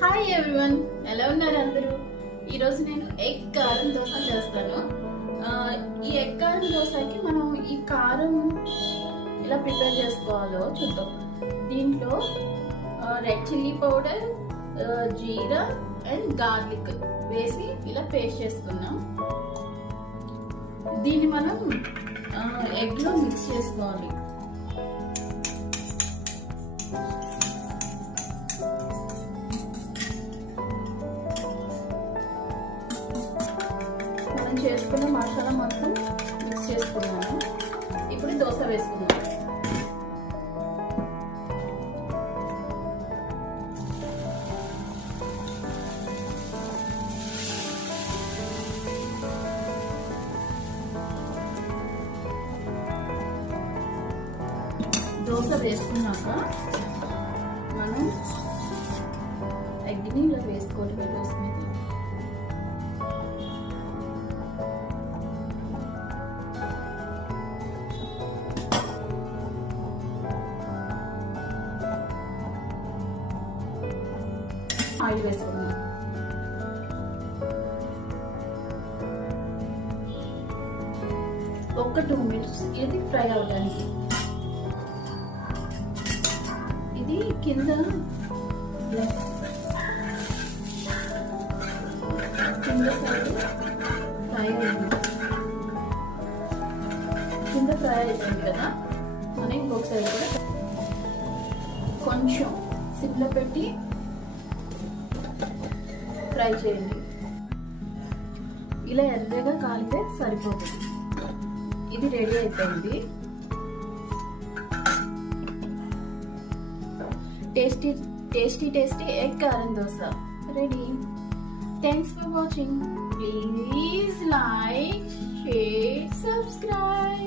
Hi everyone, ఎలా ఉన్నారు అందరూ? ఈరోజు నేను ఎగ్ కారం దోశ చేస్తాను. ఈ ఎగ్ కారం దోశకి మనం ఈ కారం ఎలా ప్రిపేర్ చేసుకోవాలో చూద్దాం. దీంట్లో red chilli powder, jeera and garlic వేసి ఇలా పేస్ట్ చేసుకున్నాం. దీన్ని మనం ఎగ్లో మిక్స్ చేసుకోవాలి. చేసుకున్న మసాలా మొత్తం మిక్స్ చేసుకున్నాను. ఇప్పుడు దోశ వేసుకున్నాను. దోశ వేసుకున్నాక మనం ఎగ్ని ఇలా వేసుకోవాలి. దోశ మీద ఆయిల్ వేసుకుందాం. ఒక 2 మినిట్స్ ఇది ఫ్రై అవడానికి. ఇది కింద సైడ్ ఫ్రై అయింది. కింద ఫ్రై అయిపోయింది కదా, మనం ఇంకొక సైడ్ కూడా కొంచెం సిమ్లో పెట్టి ఫ్రై చేయండి. ఇలా ఎర్రగా కాలితే సరిపోతుంది. ఇది రెడీ అయిపోయింది. టేస్టీ టేస్టీ టేస్టీ ఎగ్ కారం dosa ready. Thanks for watching. Please like, share, subscribe.